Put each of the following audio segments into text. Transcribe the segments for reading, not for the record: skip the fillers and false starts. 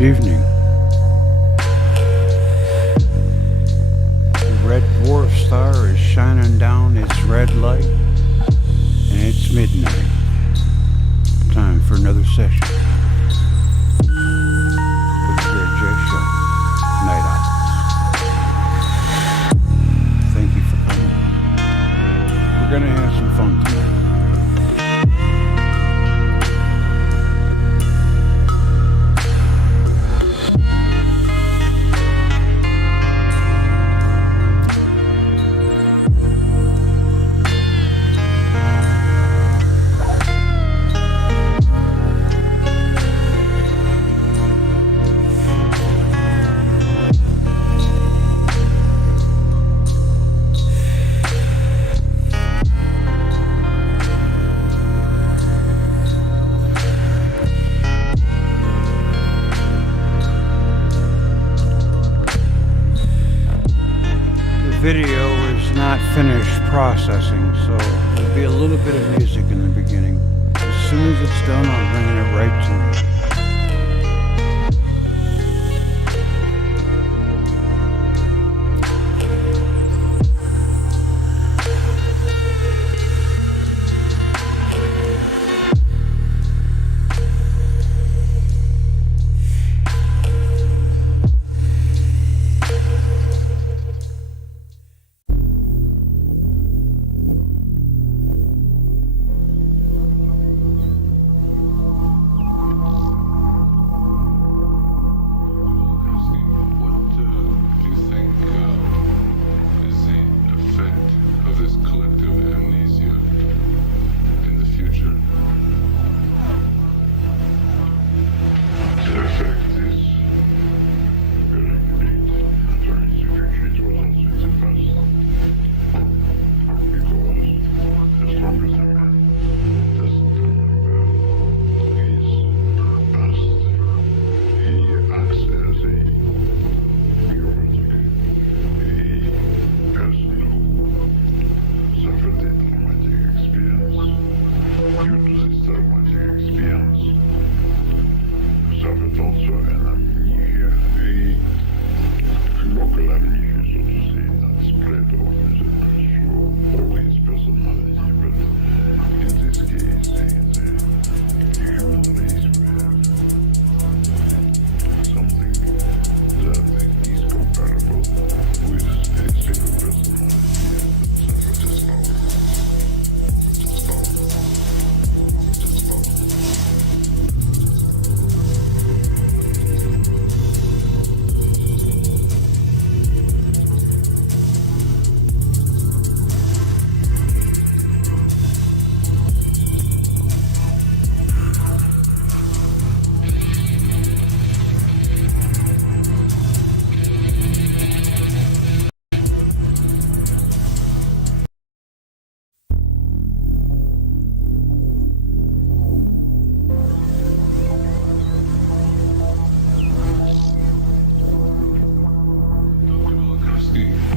Good evening. The red dwarf star is shining down its red light, and it's midnight. Time for another session. With the Greg J Show, Night Owls. Thank you for coming. We're gonna have some fun tonight. Video is not finished processing, so there'll be a little bit of music in the beginning. As soon as it's done, I'm bringing it right to you.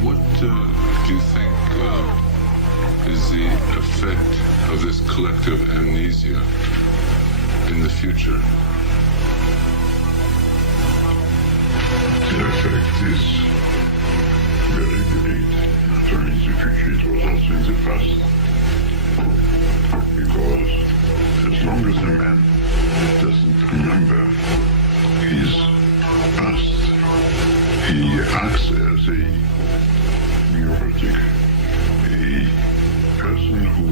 What do you think is the effect of this collective amnesia in the future? The effect is very great, not only in the future, it was also in the past. Because as long as a man doesn't remember his past, he acts as a neurotic, a person who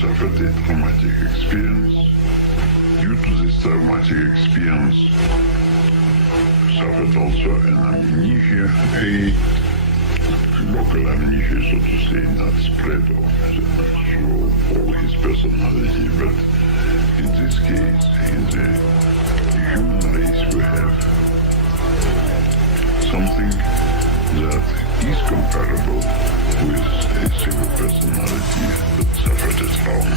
suffered a traumatic experience. Due to this traumatic experience, suffered also an amnesia, a local amnesia, so to say, not spread through all his personality, but in this case, in the human race, we have something that is comparable with a single personality that suffered a trauma.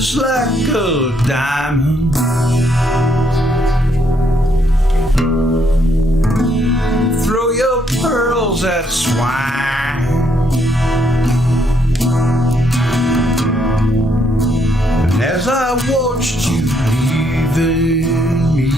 is like a diamond. Throw your pearls at swine. And as I watched you leaving me,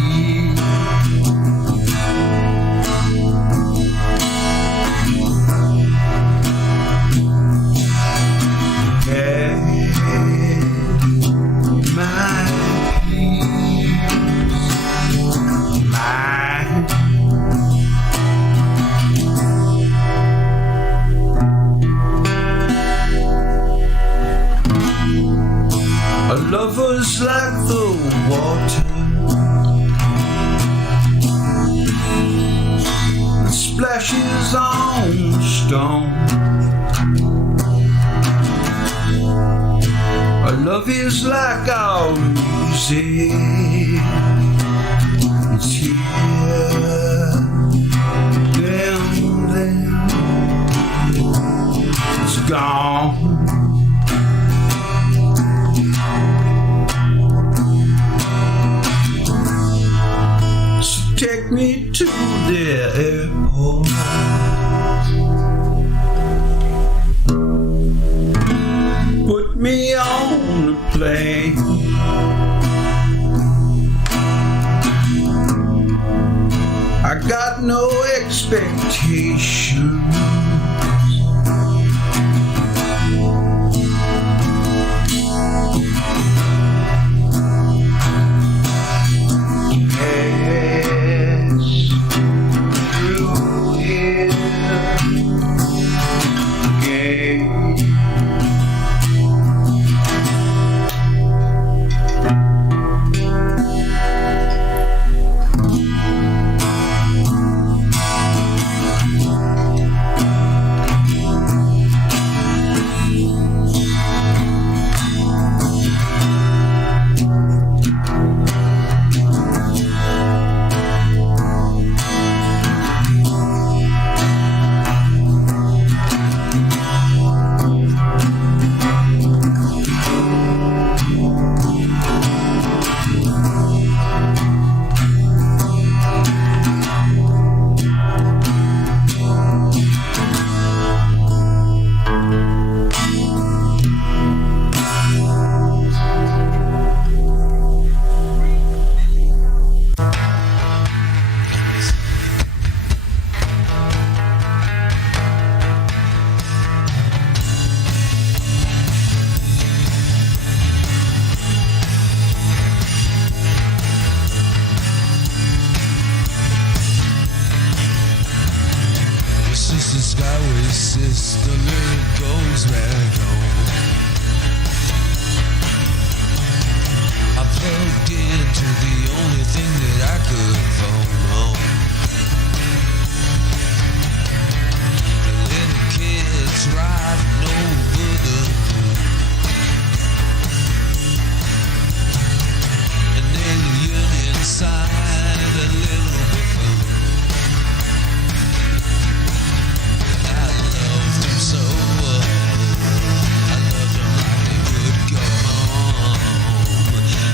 lovers like the water that splashes on stone. Our love is like our music. It's here, then it's gone. Take me to the airport. Put me on a plane. I got no expectations. The lyric goes back home. I plugged into the only thing that I could phone on. The little kids riding over the pool. An alien inside a little buffoon. So I loved them like they would go home,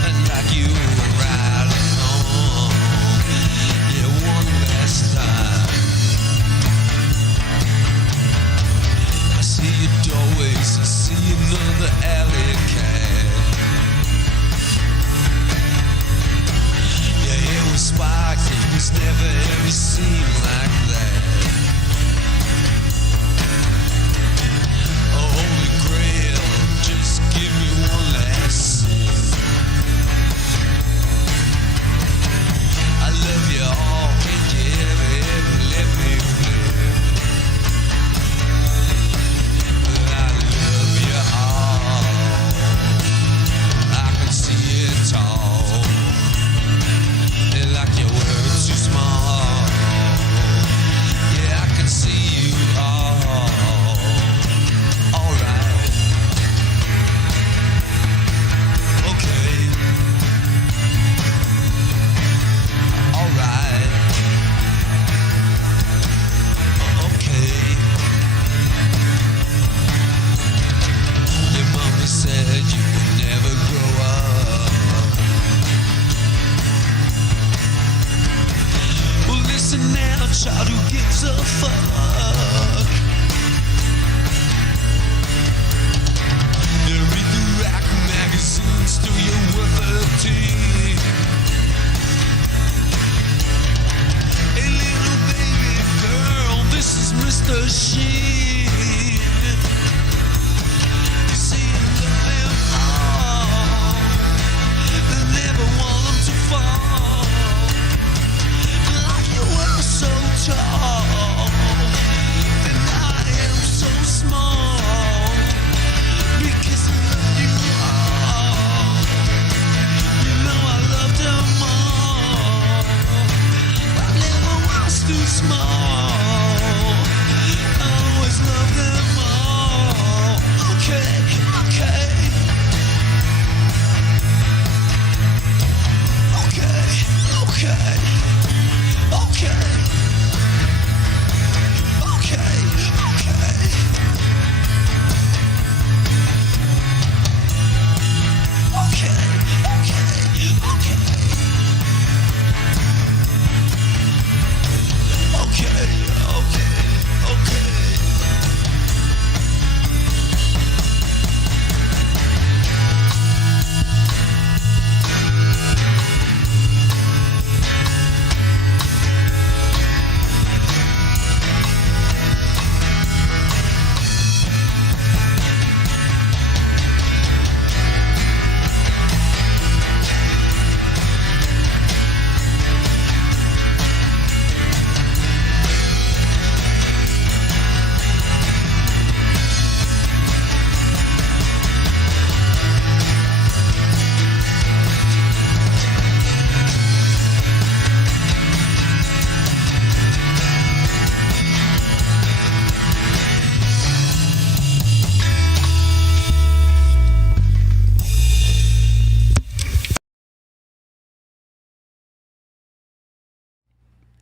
and like you were riding home. Yeah, one last time. I see your doorways, I see another alley cat. Your hair was sparkly, it was never ever seen like that. Just give me one last sip. I love you all, can you ever let me flip? I love you all.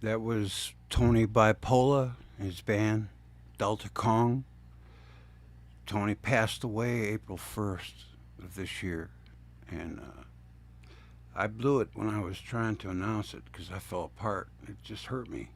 That was Tony Bipola, his band, Delta Kong. Tony passed away April 1st of this year. And I blew it when I was trying to announce it because I fell apart. It just hurt me.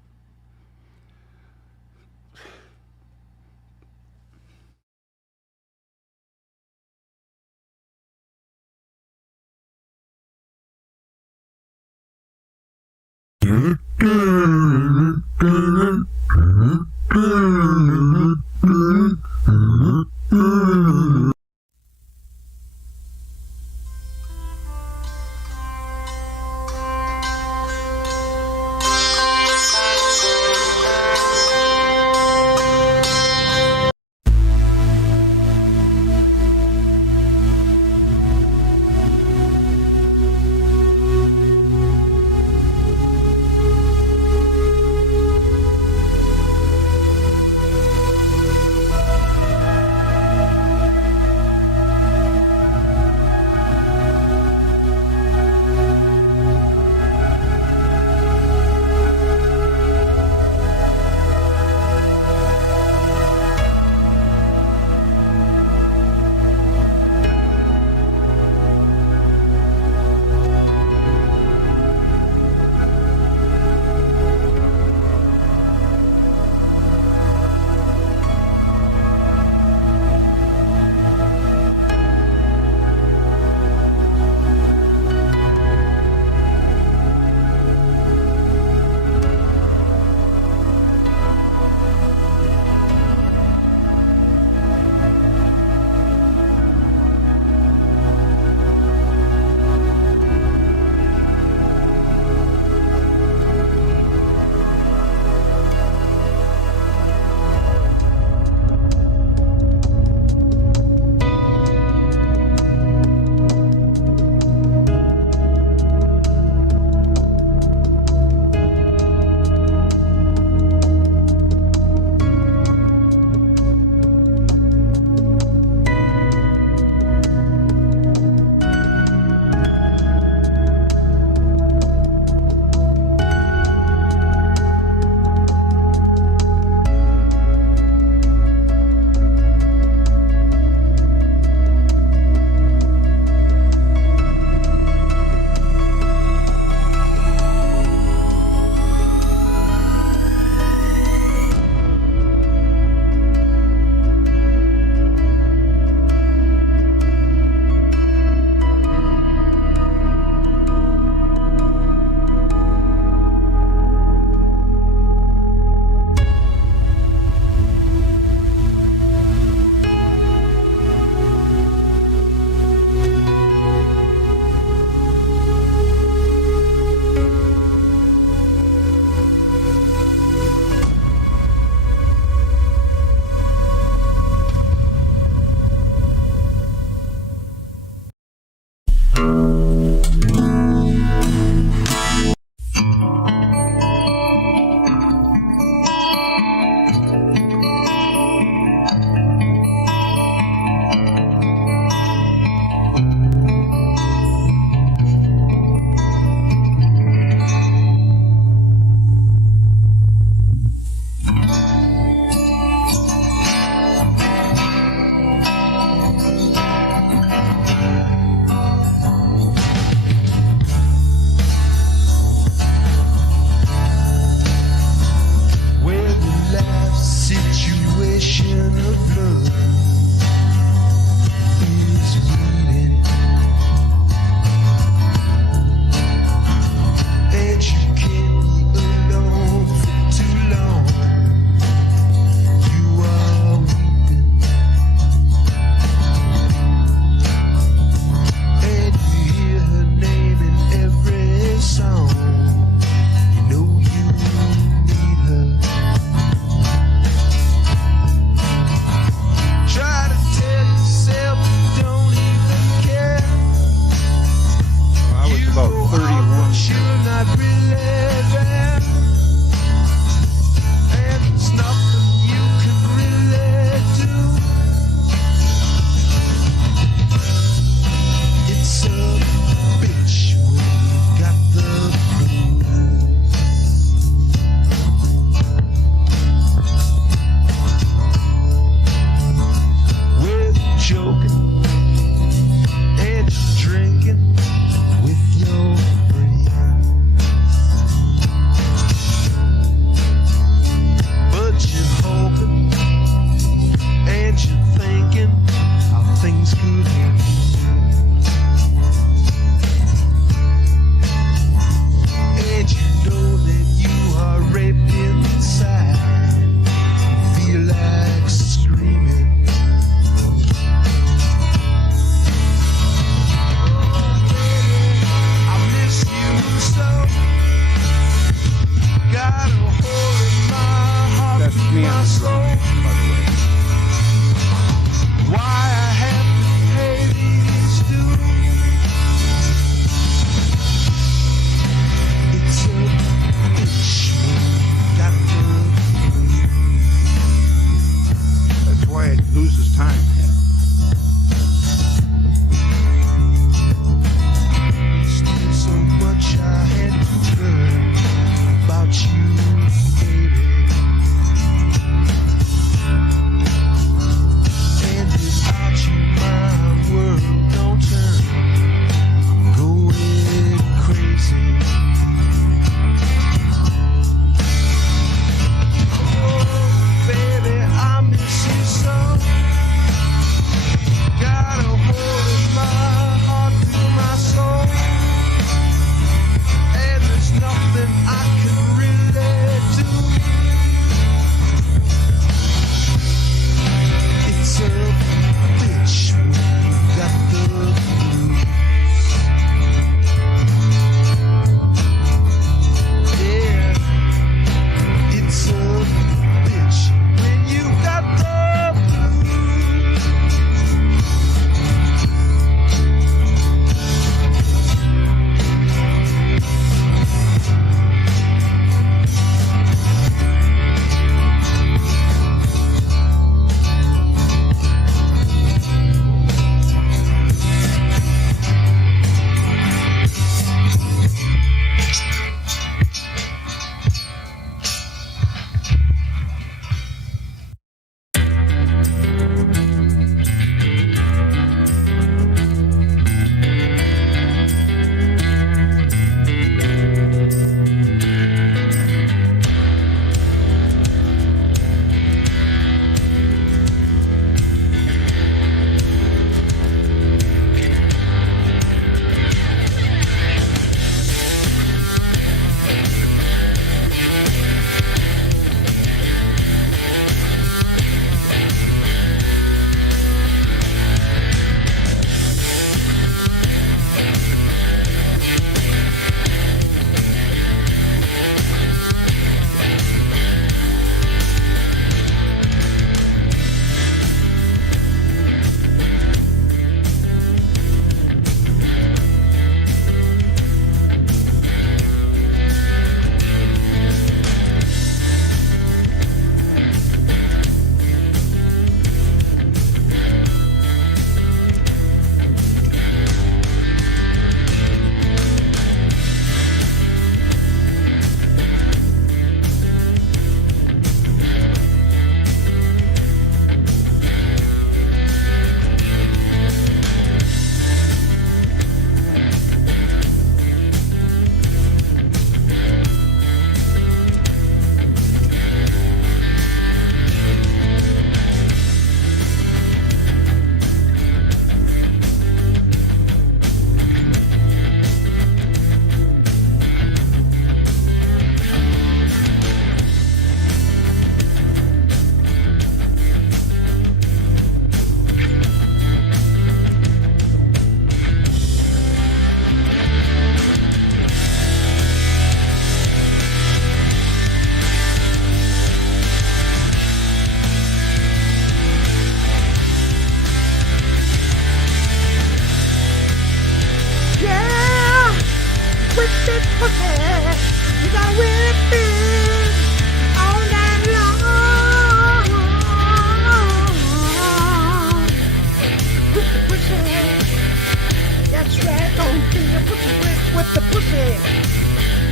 with the pussy.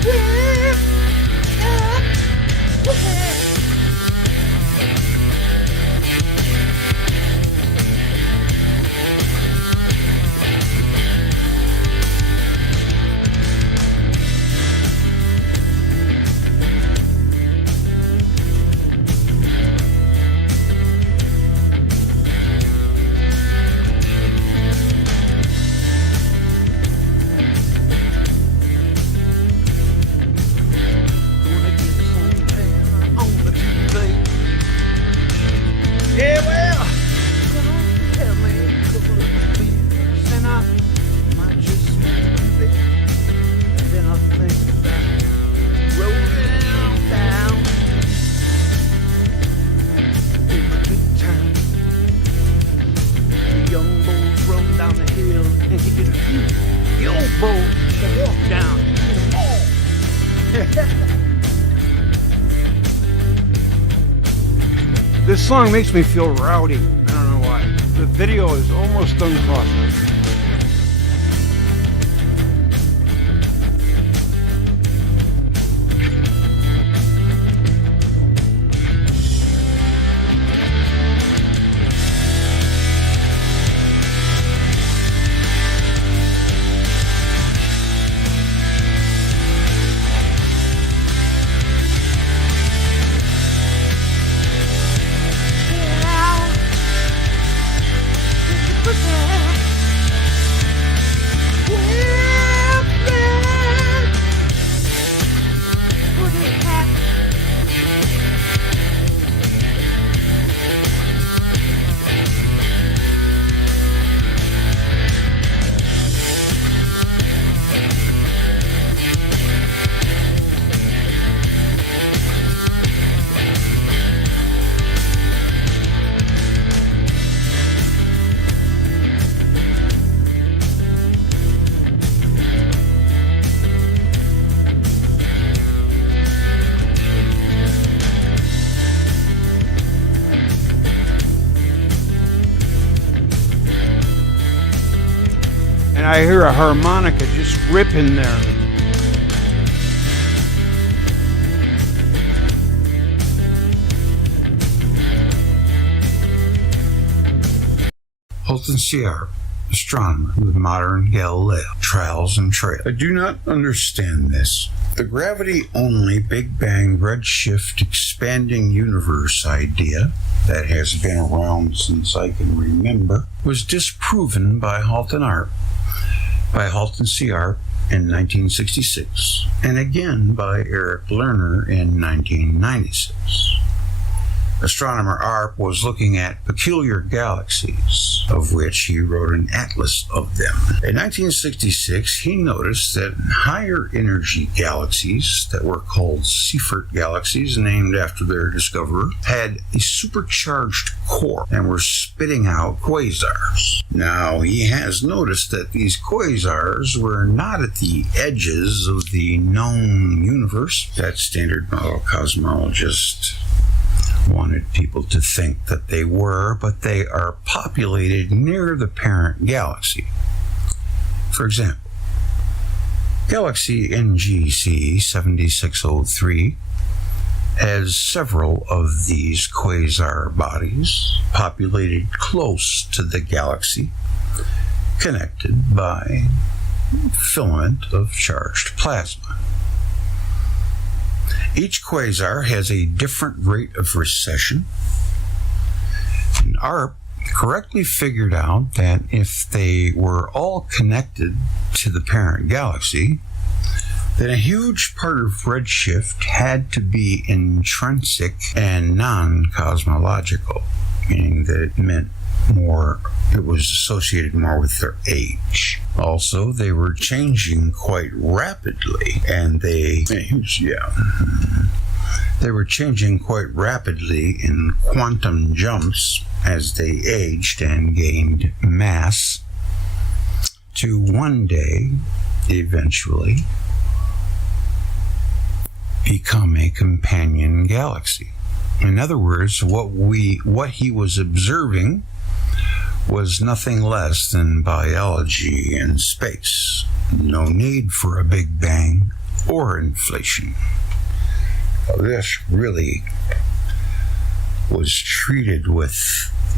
With the pussy. Yeah, well, tell me a couple of beers, and I might just smoke a few there. And then I'll think about rolling down in a good time. The young bulls run down the hill and you get a few. The old bulls that walk down, you get them all. This song makes me feel rowdy. I don't know why. The video is almost uncrossed. And I hear a harmonica just ripping there. Holden CR, astronomer with modern Galileo, trials and trails. I do not understand this. The gravity-only Big Bang redshift expanding universe idea that has been around since I can remember was disproven by Holden CR in 1966 and again by Eric Lerner in 1996. Astronomer ARP was looking at peculiar galaxies, of which he wrote an atlas of them. In 1966, he noticed that higher energy galaxies that were called Seyfert galaxies, named after their discoverer, had a supercharged core and were spitting out quasars. Now, he has noticed that these quasars were not at the edges of the known universe. That standard model cosmologist wanted people to think that they were, but they are populated near the parent galaxy. For example, galaxy NGC 7603 has several of these quasar bodies populated close to the galaxy, connected by filament of charged plasma. Each quasar has a different rate of recession, and ARP correctly figured out that if they were all connected to the parent galaxy, then a huge part of redshift had to be intrinsic and non-cosmological, meaning that it meant more, it was associated more with their age. Also, they were changing quite rapidly, and they were changing quite rapidly in quantum jumps as they aged and gained mass to one day, eventually, become a companion galaxy. In other words, what he was observing was nothing less than biology in space. No need for a big bang or inflation. Now, this really was treated with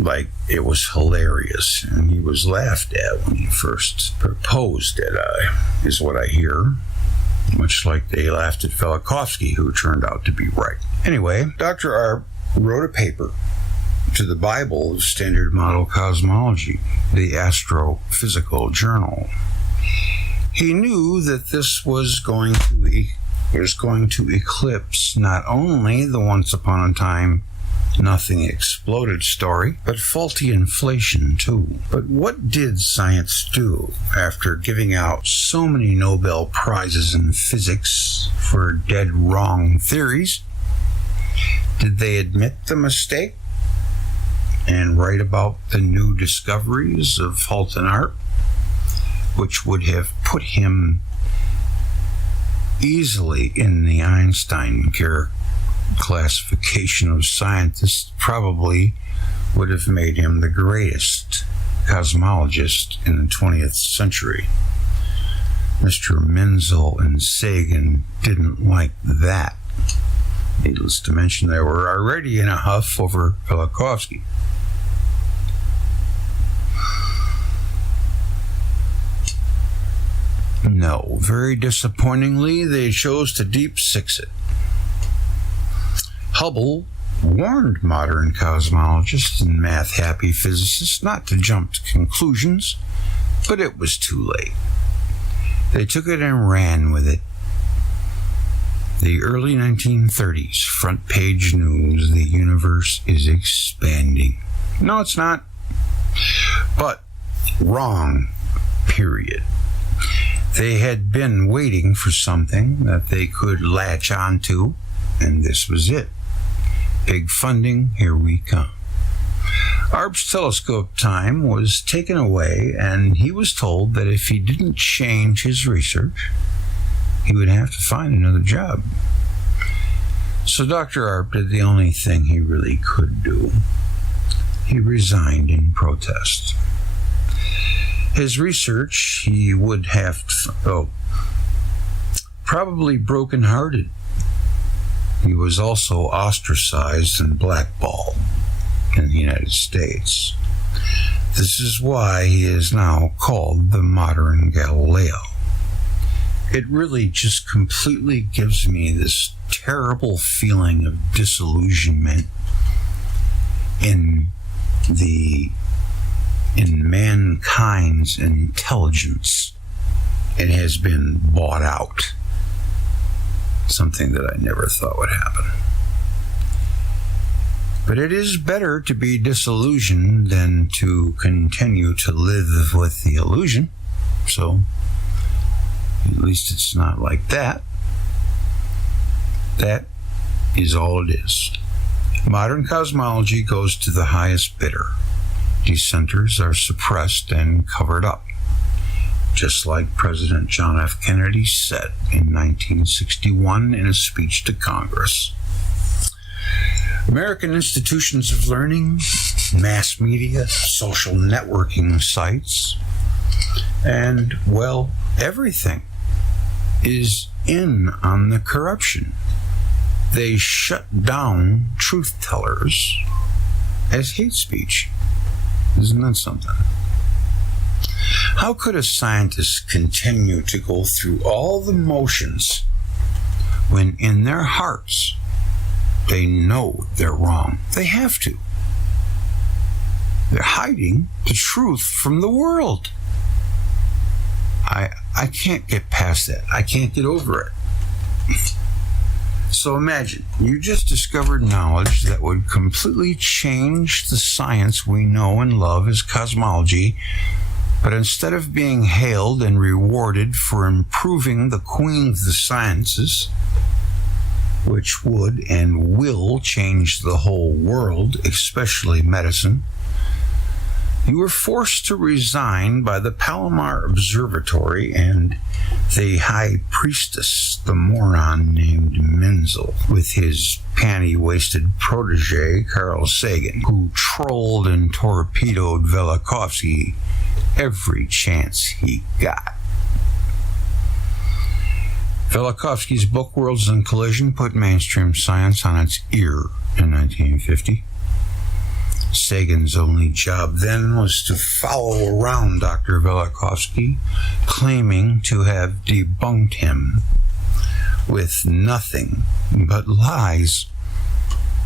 like it was hilarious, and he was laughed at when he first proposed it, is what I hear. Much like they laughed at Velikovsky, who turned out to be right. Anyway, Dr. Arp wrote a paper to the Bible of Standard Model Cosmology, the Astrophysical Journal. He knew that this was going to eclipse not only the once upon a time nothing exploded story, but faulty inflation too. But what did science do after giving out so many Nobel Prizes in physics for dead wrong theories? Did they admit the mistake and write about the new discoveries of Holden Arp, which would have put him easily in the Einstein classification of scientists, probably would have made him the greatest cosmologist in the 20th century? Mr. Menzel and Sagan didn't like that. Needless to mention, they were already in a huff over Velikovsky. No, very disappointingly, they chose to deep six it. Hubble warned modern cosmologists and math-happy physicists not to jump to conclusions, but it was too late. They took it and ran with it. The early 1930s, front page news, the universe is expanding. No, it's not. But wrong, period. They had been waiting for something that they could latch onto, and this was it. Big funding, here we come. Arp's telescope time was taken away, and he was told that if he didn't change his research, he would have to find another job. So Dr. Arp did the only thing he really could do. He resigned in protest. His research, he would have probably broken-hearted. He was also ostracized and blackballed in the United States. This is why he is now called the modern Galileo. It really just completely gives me this terrible feeling of disillusionment in mankind's intelligence. It has been bought out. Something that I never thought would happen. But it is better to be disillusioned than to continue to live with the illusion. So, at least it's not like that. That is all it is. Modern cosmology goes to the highest bidder. Dissenters are suppressed and covered up, just like President John F. Kennedy said in 1961 in a speech to Congress. American institutions of learning, mass media, social networking sites, and, well, everything is in on the corruption. They shut down truth tellers as hate speech. Isn't that something? How could a scientist continue to go through all the motions when in their hearts they know they're wrong? They have to. They're hiding the truth from the world. I can't get past that. I can't get over it. So imagine, you just discovered knowledge that would completely change the science we know and love as cosmology, but instead of being hailed and rewarded for improving the queen of the sciences, which would and will change the whole world, especially medicine, you were forced to resign by the Palomar Observatory and the high priestess, the moron named Menzel, with his panty-waisted protege, Carl Sagan, who trolled and torpedoed Velikovsky every chance he got. Velikovsky's book Worlds in Collision put mainstream science on its ear in 1950. Sagan's only job then was to follow around Dr. Velikovsky, claiming to have debunked him with nothing but lies.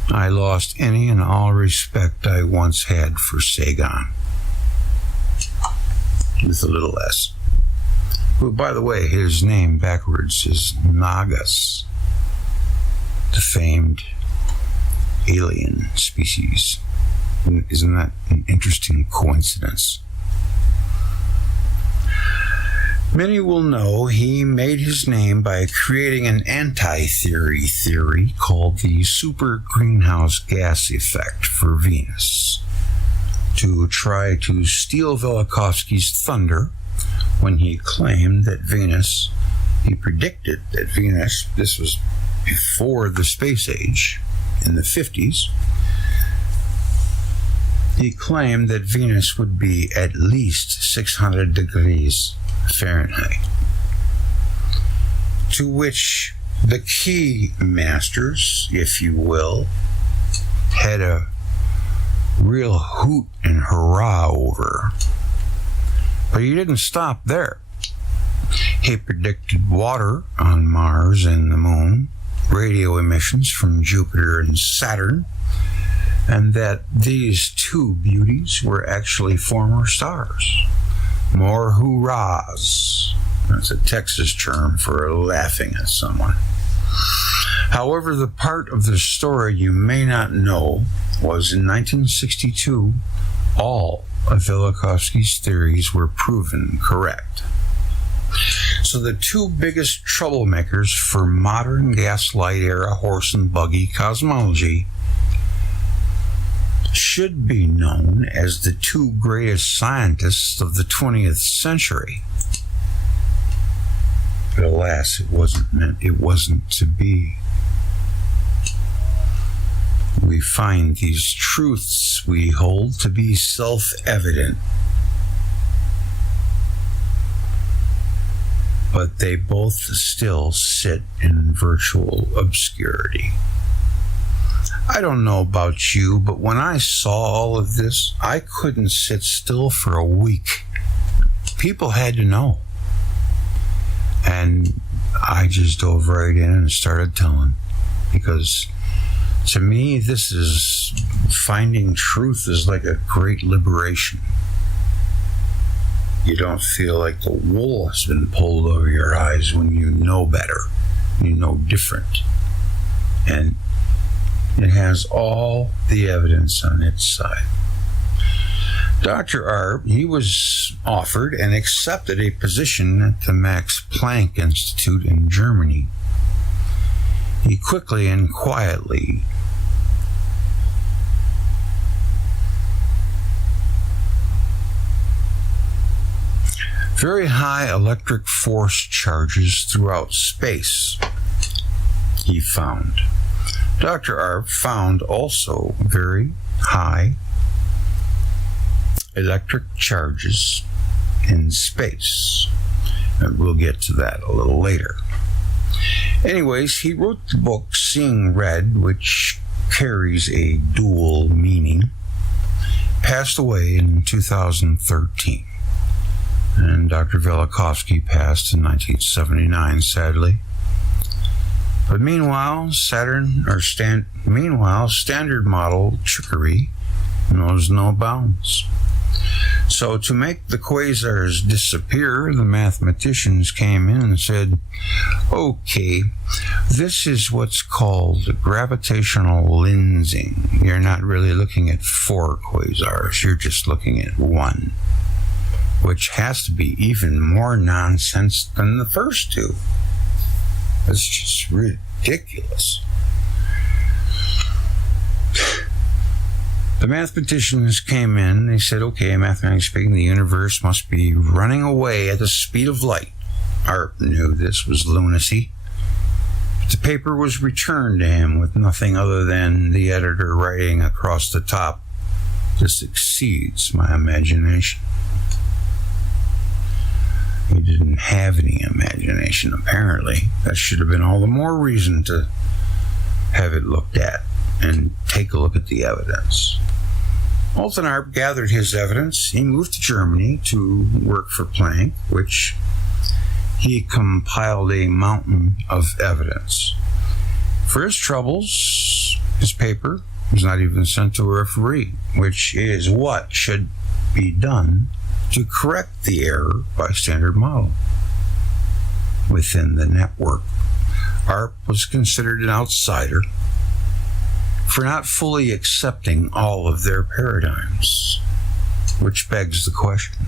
I lost any and all respect I once had for Sagan, with a little s. Who, by the way, his name backwards is Nagas, the famed alien species. Isn't that an interesting coincidence? Many will know he made his name by creating an anti-theory theory called the super greenhouse gas effect for Venus, to try to steal Velikovsky's thunder when he claimed that Venus, he predicted that Venus, this was before the space age in the 50s, he claimed that Venus would be at least 600 degrees Fahrenheit. To which the key masters, if you will, had a real hoot and hurrah over. But he didn't stop there. He predicted water on Mars and the Moon, radio emissions from Jupiter and Saturn, and that these two beauties were actually former stars. More hurrahs. That's a Texas term for laughing at someone. However, the part of the story you may not know was in 1962, all of Velikovsky's theories were proven correct. So the two biggest troublemakers for modern gaslight-era horse and buggy cosmology should be known as the two greatest scientists of the 20th century. But alas, it wasn't to be. We find these truths we hold to be self-evident, but they both still sit in virtual obscurity. I don't know about you, but when I saw all of this, I couldn't sit still for a week. People had to know. And I just dove right in and started telling. Because to me, this is finding truth is like a great liberation. You don't feel like the wool has been pulled over your eyes when you know better. You know different. And it has all the evidence on its side. Dr. Arp, he was offered and accepted a position at the Max Planck Institute in Germany. He quickly and quietly very high electric force charges throughout space, he found. Dr. Arp found also very high electric charges in space. And we'll get to that a little later. Anyways, he wrote the book Seeing Red, which carries a dual meaning. Passed away in 2013. And Dr. Velikovsky passed in 1979, sadly. But meanwhile, standard model trickery knows no bounds. So to make the quasars disappear, the mathematicians came in and said, okay, this is what's called gravitational lensing. You're not really looking at 4 quasars, you're just looking at 1, which has to be even more nonsense than the first 2. It's just ridiculous. The mathematicians came in, they said, okay, mathematically speaking, the universe must be running away at the speed of light. Arp knew this was lunacy. But the paper was returned to him with nothing other than the editor writing across the top, "This exceeds my imagination." He didn't have any imagination, apparently. That should have been all the more reason to have it looked at and take a look at the evidence. Altenarp gathered his evidence. He moved to Germany to work for Planck, which he compiled a mountain of evidence. For his troubles, his paper was not even sent to a referee, which is what should be done to correct the error by standard model within the network. Arp was considered an outsider for not fully accepting all of their paradigms, which begs the question,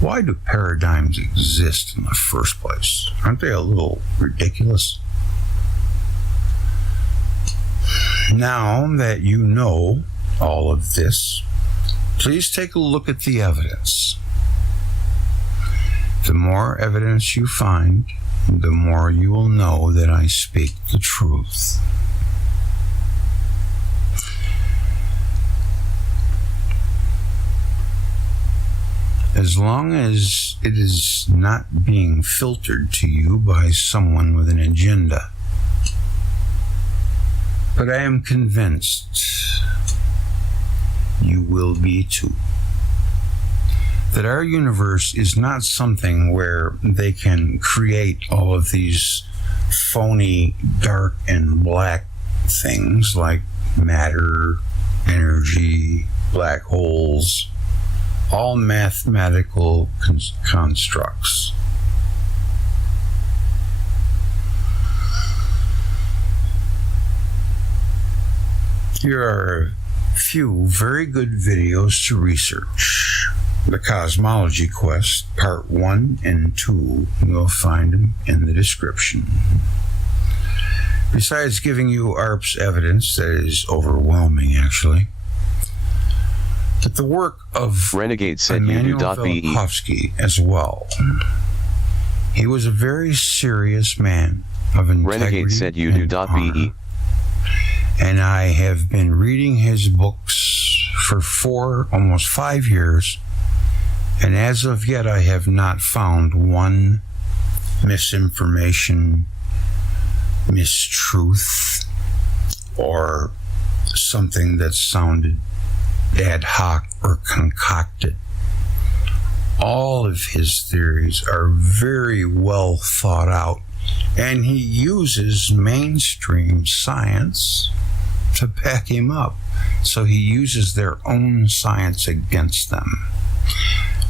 why do paradigms exist in the first place? Aren't they a little ridiculous? Now that you know all of this, please take a look at the evidence. The more evidence you find, the more you will know that I speak the truth. As long as it is not being filtered to you by someone with an agenda. But I am convinced you will be too. That our universe is not something where they can create all of these phony dark and black things like matter, energy, black holes, all mathematical constructs. Here are a few very good videos to research. The Cosmology Quest, Part 1 and 2, you'll find them in the description. Besides giving you ARP's evidence, that is overwhelming actually, but the work of Renegade said Immanuel you.be. Velikovsky as well. He was a very serious man of integrity. Renegade said you and do.be. honor. And I have been reading his books for almost 5 years, and as of yet I have not found one misinformation, mistruth, or something that sounded ad hoc or concocted. All of his theories are very well thought out, and he uses mainstream science to back him up. So he uses their own science against them.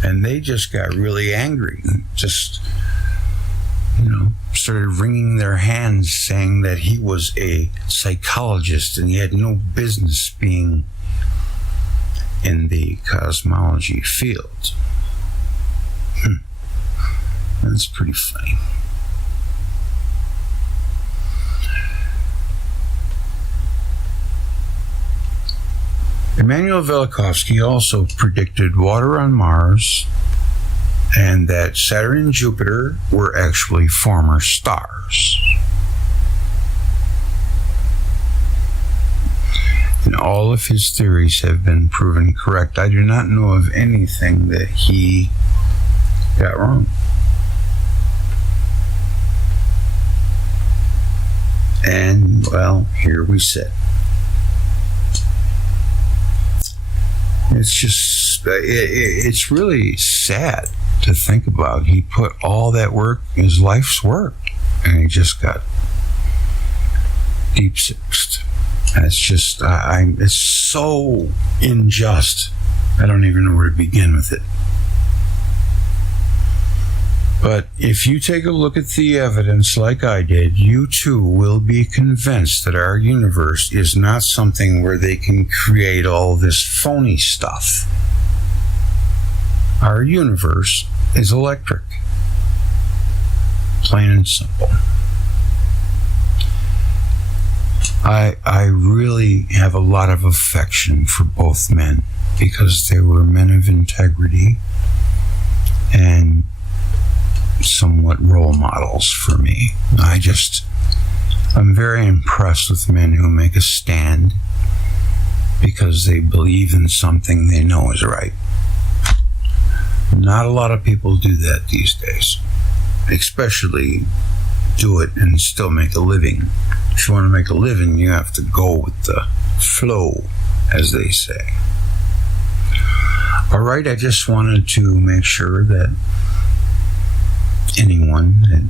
And they just got really angry and just, started wringing their hands saying that he was a psychologist and he had no business being in the cosmology field. That's pretty funny. Immanuel Velikovsky also predicted water on Mars and that Saturn and Jupiter were actually former stars. And all of his theories have been proven correct. I do not know of anything that he got wrong. And, well, here we sit. It's just, it's really sad to think about. He put all that work, his life's work, and he just got deep sixed. It's just, it's so unjust. I don't even know where to begin with it. But if you take a look at the evidence like I did, you too will be convinced that our universe is not something where they can create all this phony stuff. Our universe is electric. Plain and simple. I really have a lot of affection for both men because they were men of integrity and somewhat role models for me. I'm very impressed with men who make a stand because they believe in something they know is right. Not a lot of people do that these days, especially do it and still make a living. If you want to make a living, you have to go with the flow, as they say. All right, I just wanted to make sure that anyone that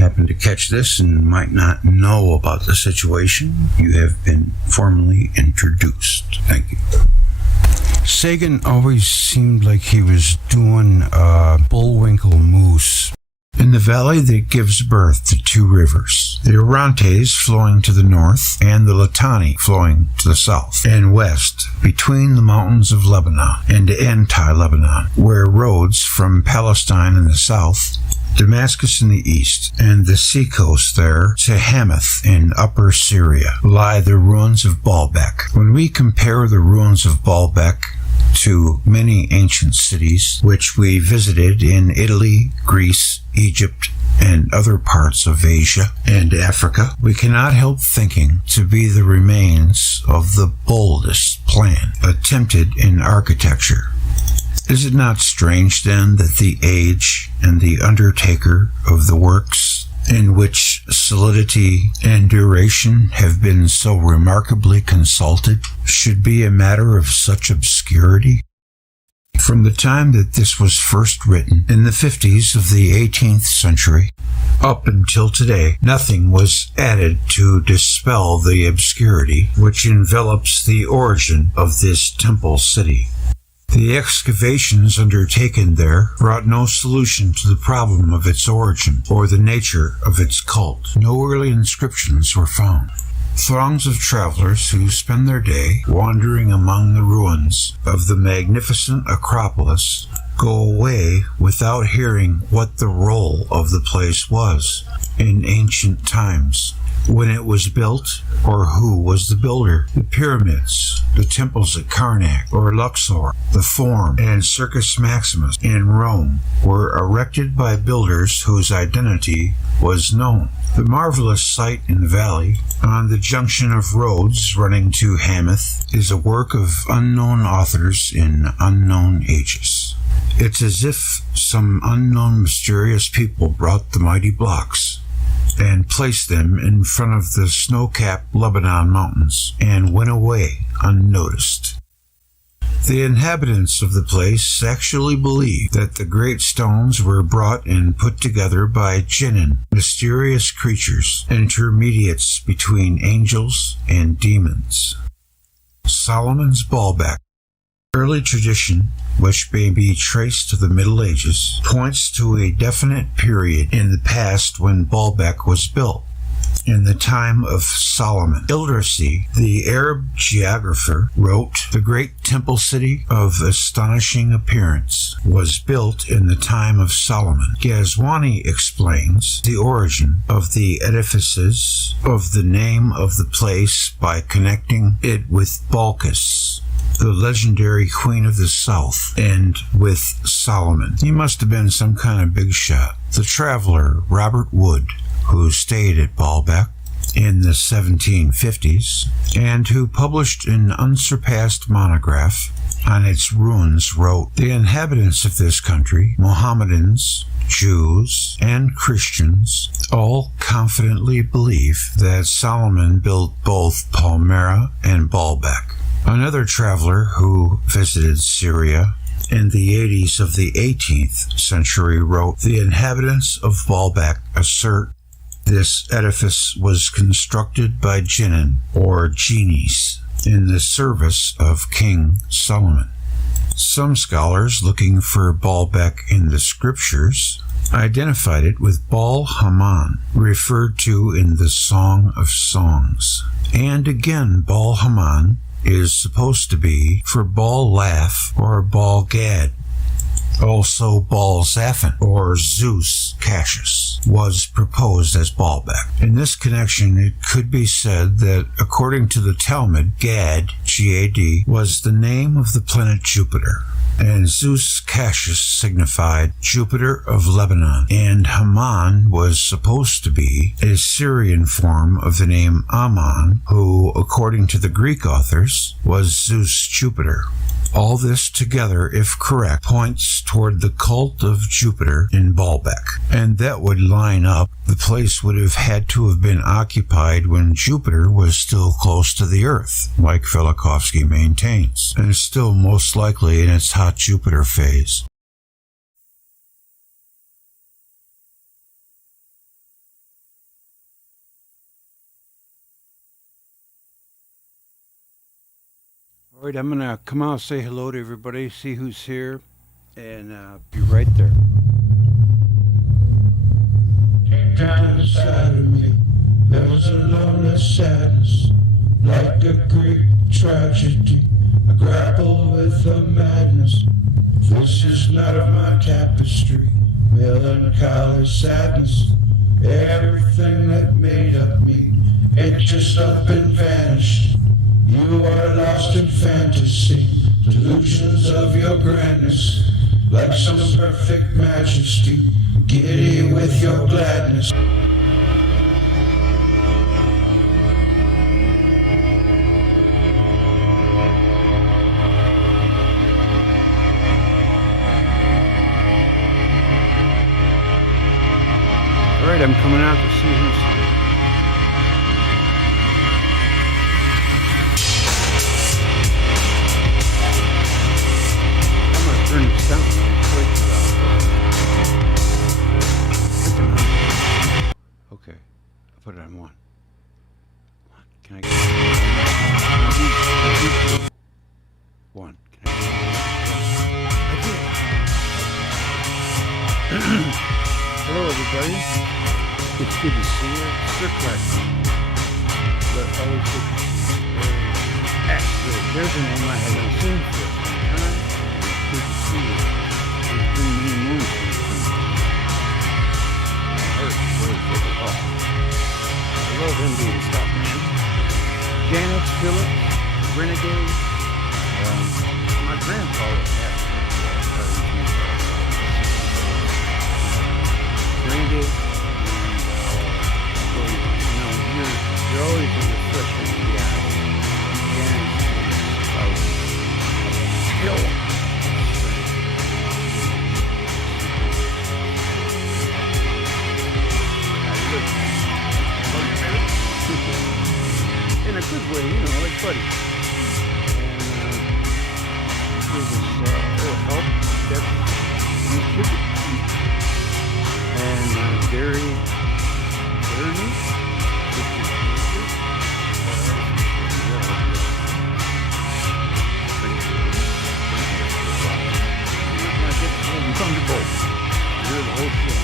happened to catch this and might not know about the situation, you have been formally introduced. Thank you. Sagan always seemed like he was doing a bullwinkle moose in the valley that gives birth to two rivers, the Orontes flowing to the north and the Litani flowing to the south and west, between the mountains of Lebanon and anti-Lebanon, where roads from Palestine in the south, Damascus in the east, and the seacoast there to Hamath in Upper Syria lie the ruins of Baalbek. When we compare the ruins of Baalbek to many ancient cities which we visited in Italy, Greece, Egypt, and other parts of Asia and Africa, we cannot help thinking to be the remains of the boldest plan attempted in architecture. Is it not strange, then, that the age and the undertaker of the works, in which solidity and duration have been so remarkably consulted, should be a matter of such obscurity? From the time that this was first written, in the 50s of the 18th century, up until today, nothing was added to dispel the obscurity which envelops the origin of this temple city. The excavations undertaken there brought no solution to the problem of its origin or the nature of its cult. No early inscriptions were found. Throngs of travelers who spend their day wandering among the ruins of the magnificent Acropolis go away without hearing what the role of the place was in ancient times, when it was built, or who was the builder. The pyramids, the temples at Karnak or Luxor, the Forum, and Circus Maximus in Rome were erected by builders whose identity was known. The marvelous site in the valley, on the junction of roads running to Hamath, is a work of unknown authors in unknown ages. It's as if some unknown mysterious people brought the mighty blocks and placed them in front of the snow-capped Lebanon mountains and went away unnoticed. The inhabitants of the place actually believe that the great stones were brought and put together by jinnin, mysterious creatures, intermediates between angels and demons. Solomon's Baalbek. Early tradition, which may be traced to the Middle Ages, points to a definite period in the past when Baalbek was built, in the time of Solomon. Ildrasi, the Arab geographer, wrote, "The great temple city of astonishing appearance was built in the time of Solomon." Ghazwani explains the origin of the edifices of the name of the place by connecting it with Balkis, the legendary queen of the south, and with Solomon. He must have been some kind of big shot. The traveler Robert Wood, who stayed at Baalbek in the 1750s, and who published an unsurpassed monograph on its ruins, wrote, "The inhabitants of this country, Mohammedans, Jews, and Christians, all confidently believe that Solomon built both Palmyra and Baalbek." Another traveler who visited Syria in the 80s of the 18th century wrote, "The inhabitants of Baalbek assert this edifice was constructed by jinnin, or genies, in the service of King Solomon." Some scholars looking for Baalbek in the scriptures identified it with Baal Haman, referred to in the Song of Songs. And again, Baal Haman is supposed to be for Baal Lath or Baal Gad. Also, Baal Zaphon or Zeus Cassius was proposed as Baalbek. In this connection, it could be said that, according to the Talmud, Gad, G-A-D, was the name of the planet Jupiter. and Zeus Cassius signified Jupiter of Lebanon, and Haman was supposed to be a Syrian form of the name Ammon, who, according to the Greek authors, was Zeus Jupiter. All this together, if correct, points toward the cult of Jupiter in Baalbek, and that would line up. The place would have had to have been occupied when Jupiter was still close to the Earth, like Velikovsky maintains, and is still most likely in its hot Jupiter phase. All right, I'm gonna come out, say hello to everybody, see who's here, and be right there. Down inside of me, there was a lonely sadness, like a Greek tragedy. I grapple with the madness. This is not of my tapestry, melancholy sadness. Everything that made up me, it just up and vanished. You are lost in fantasy, delusions of your grandness, like some perfect majesty, giddy with your gladness. All right, I'm coming out to see who's here. Turn this down. Okay, I'll put it on one. Can I get one? Can I get Hello, everybody. It's good to see you. Surprise. But always good to see you. Actually, there's a name I haven't seen for some time. Good to see you. It's been many moons since I love him being stuff, man. Janice Phillips, Renegade. My grandfather passed Renegade. So, you're always in the freshman guy. Janice is still. In a good way, like buddy. And give us a little help. And Jeremy, Thunderbolt. You're the whole show.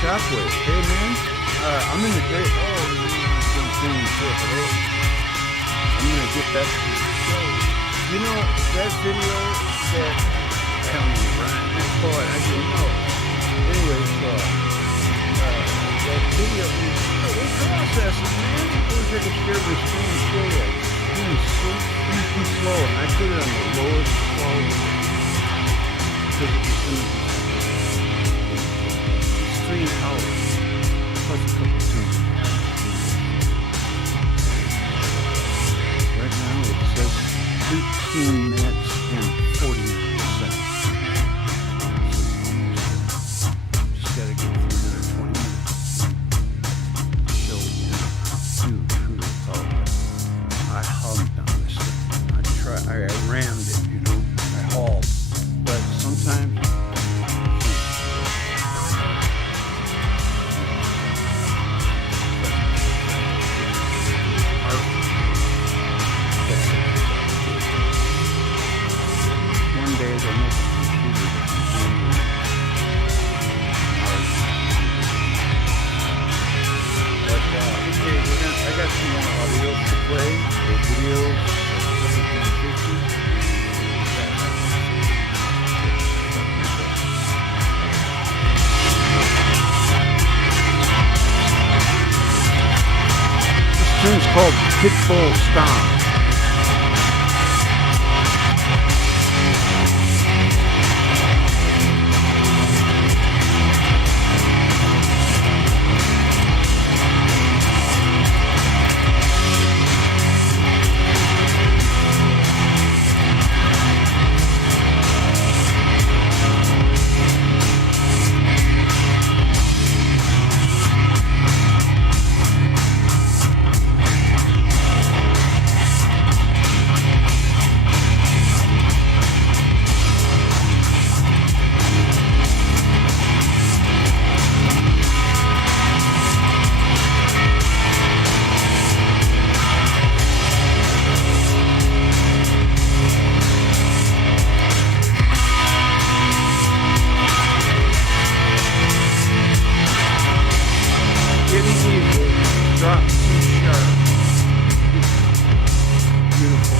Shockwave, hey man, I'm in the great hall. I'm gonna get back to the show. That video that I don't even rhyme. I didn't know. Anyways, that video was processing, man. I wish I could share the screen and show you. It was so freaking slow, and I put it on the lowest quality because it was in the 3 hours plus a couple tunes. Right now it says 18 minutes and 49 seconds. Just gotta get through another 20 minutes. So truly apologize. I humped on this thing. I rammed it, I hauled. But sometimes one day they'll make a computer that can handle hard. But okay, I got some more audio to play. The video of 1750. tune's called Pitbull Stomp. Drop C sharp. Beautiful.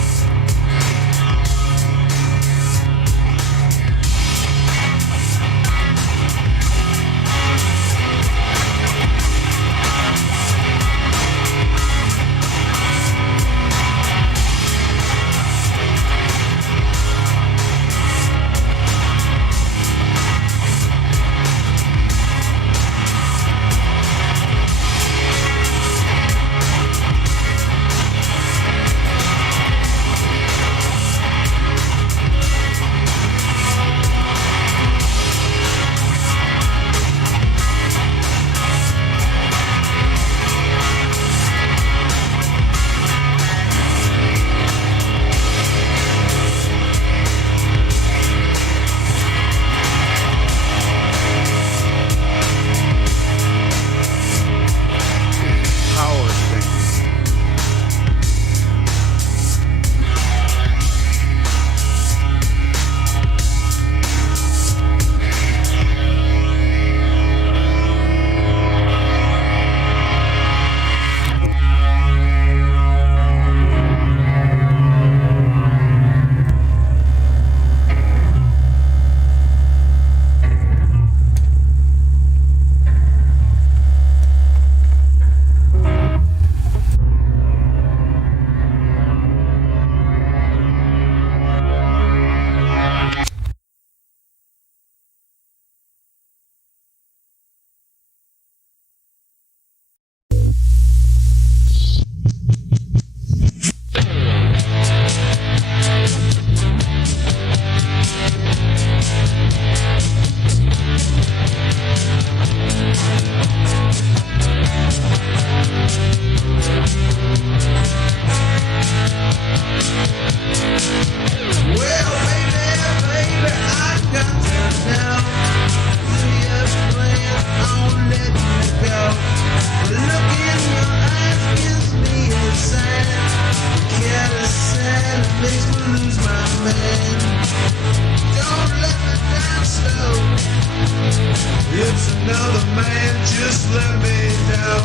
It's another man, just let me know.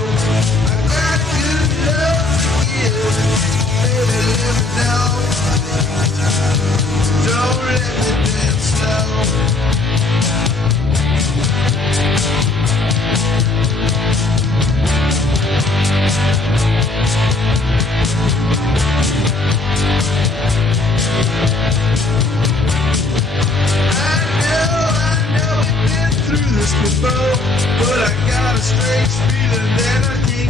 I got good love to give, baby, let me know. Don't let me dance slow. I know we've been through this before, but I got a strange feeling that I can't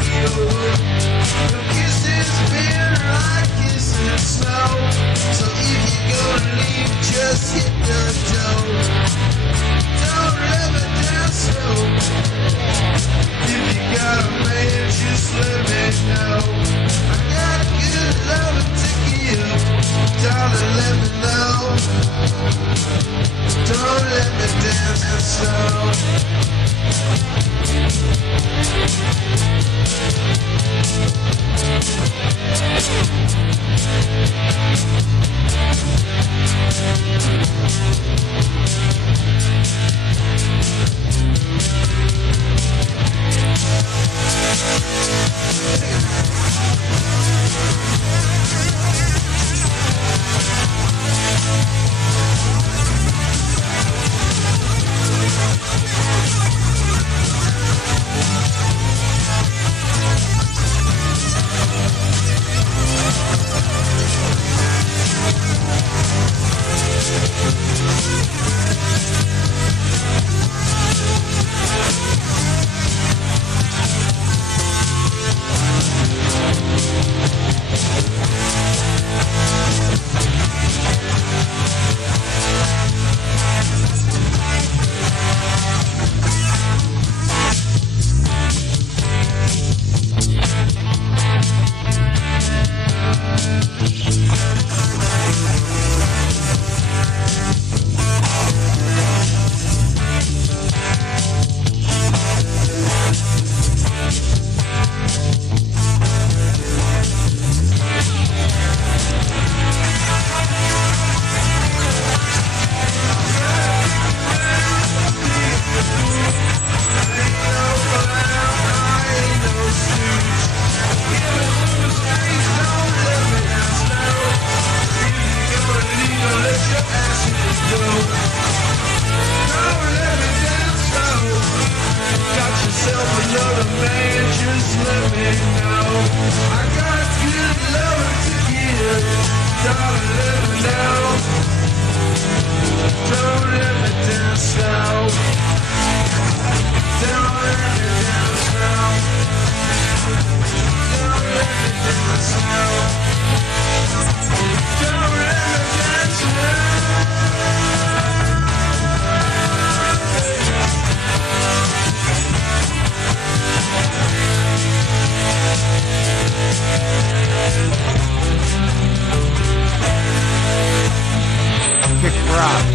I got good love to give. Darling, let me down. Don't let me down slow. Don't let me down slow. Don't let me down slow. Don't let me down slow. Kick rocks.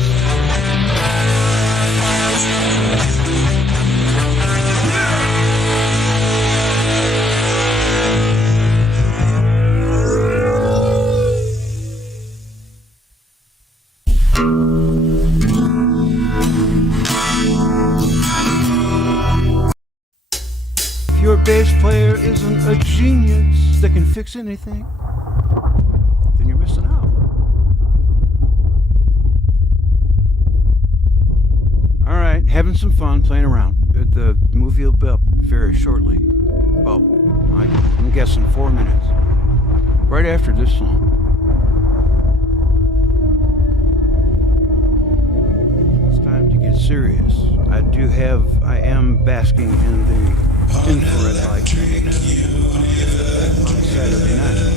If your bass player isn't a genius that can fix anything, then you're missing out. All right, having some fun playing around. The movie will be up very shortly. About, I'm guessing 4 minutes. Right after this song. It's time to get serious. I am basking in the infrared light on Saturday night.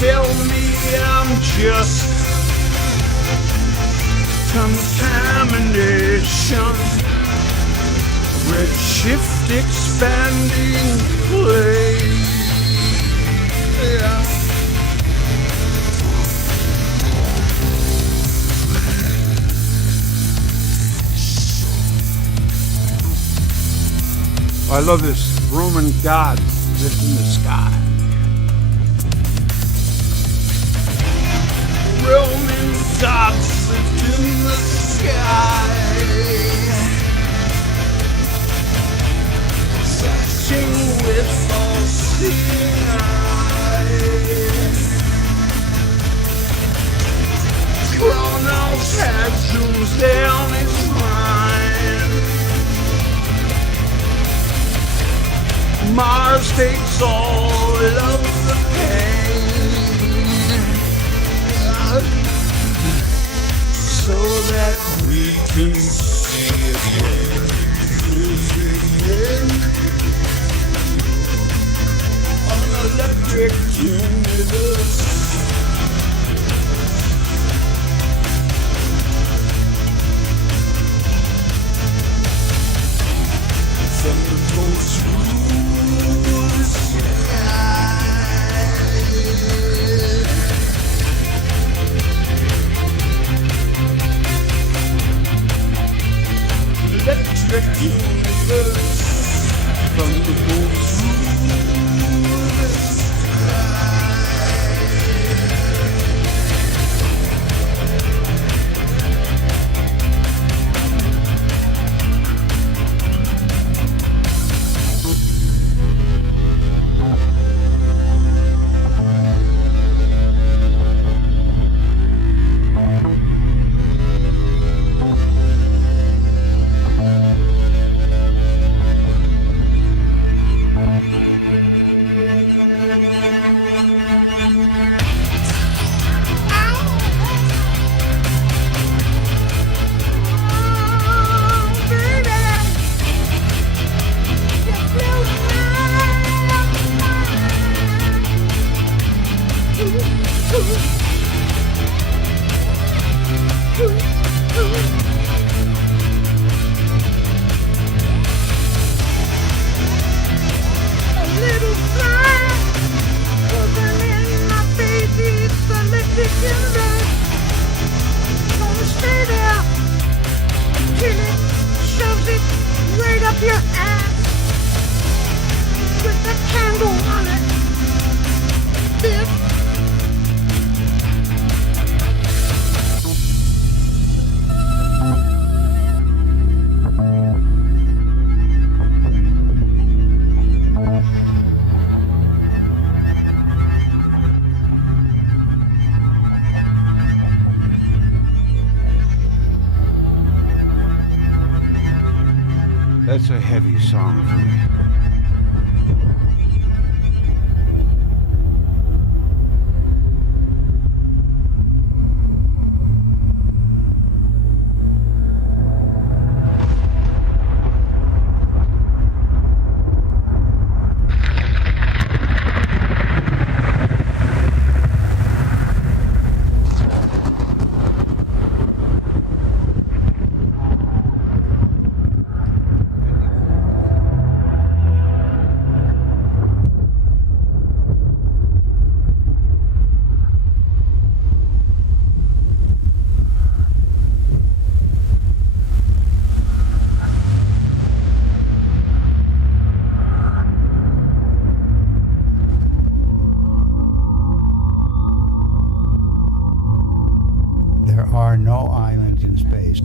Tell me I'm just contamination, redshift expanding play. Yeah. I love this Roman god that's in the sky. Roman gods lived in the sky, flashing with all-seeing eyes. Kronos had zooms down his mind. Mars takes all of the pain, so that we can see again, an electric universe. Thunderbolts rule the sky. Electric universe, thunderbolts rule the sky. A little fly wasn't in my baby, it's electric and red. Gonna stay there till it shoves it right up your ass with a candle on it. Bitch. That's a heavy song for me. There are no islands in space.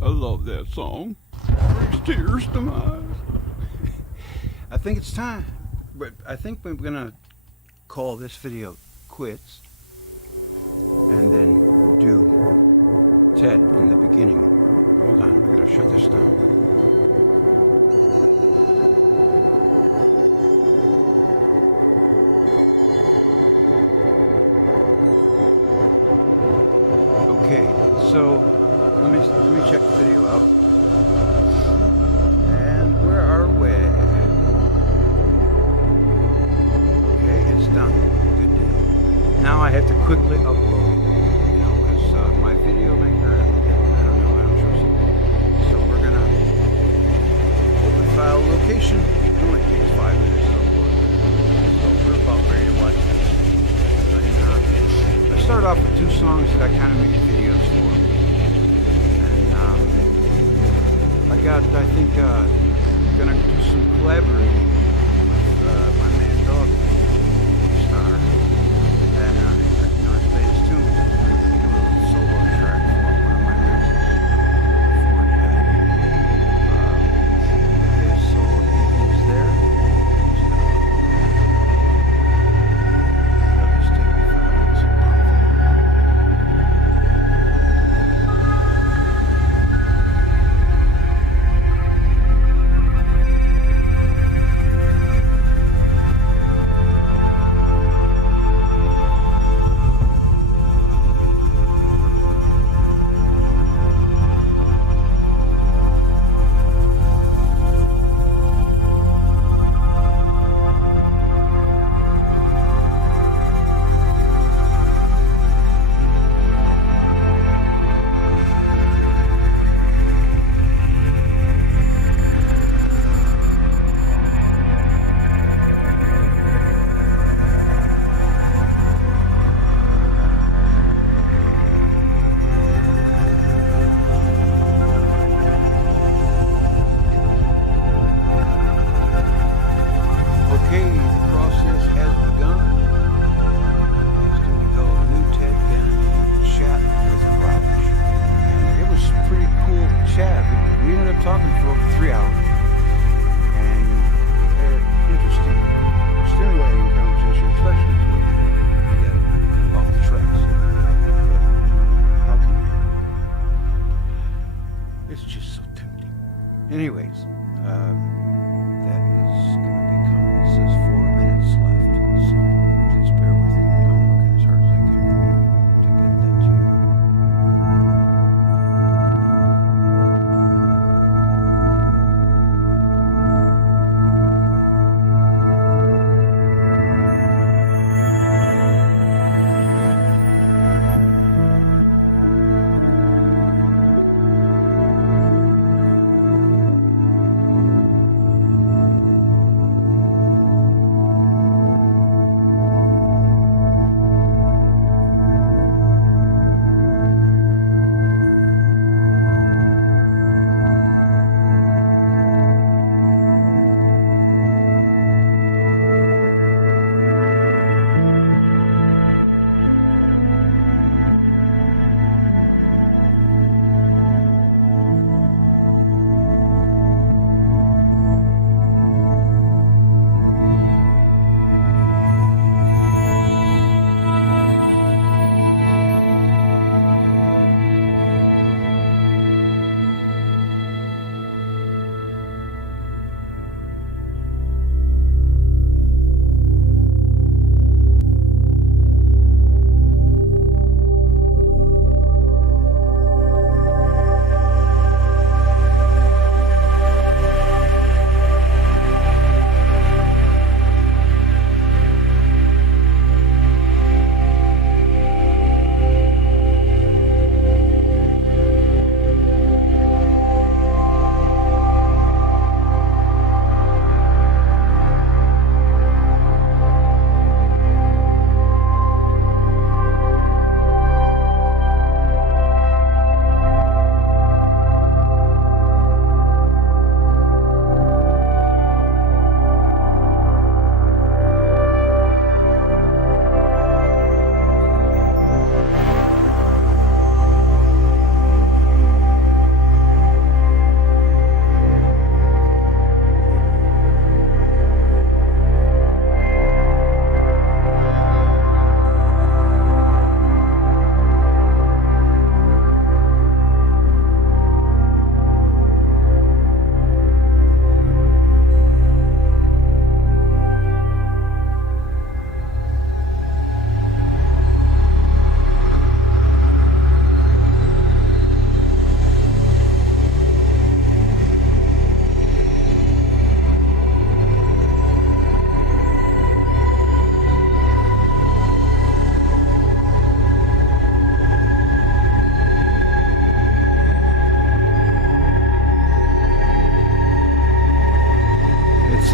I love that song. Brings tears to my eyes. I think it's time. But I think we're gonna call this video quits and then do Ted in the beginning. Hold on, I gotta shut this down. Okay, so let me check the video out. And where are we? Okay, it's done. Good deal. Now I have to quickly upload, because my video maker, I don't trust it. So we're gonna open file location. It only takes 5 minutes to upload. So we're about ready to watch this. And I start off with 2 songs that I kind of made videos for. I think, gonna do some collaborating with my man Dog Star, and I play his tunes. I'm gonna do a solo track for one of my mixes. I'm looking forward to that. Okay, so it is there. That'll just take me 5 minutes. talking for over 3 hours and had an interesting, stimulating conversation, especially when we got off the tracks. But how can you? It's just so tempting. Anyways, that is going to be coming. It says 4 minutes left, so please bear with me. I'm working as hard as I can to get that to you.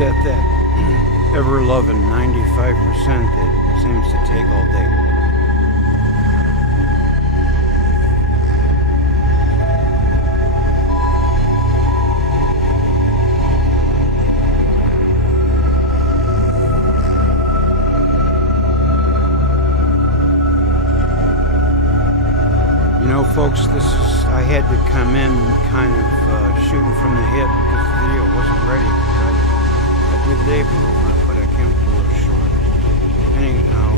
at that ever-loving 95% that seems to take all day. You know, folks, I had to come in kind of shooting from the hip because the video wasn't ready. I did labor over it, but I came up a little short. Anyhow,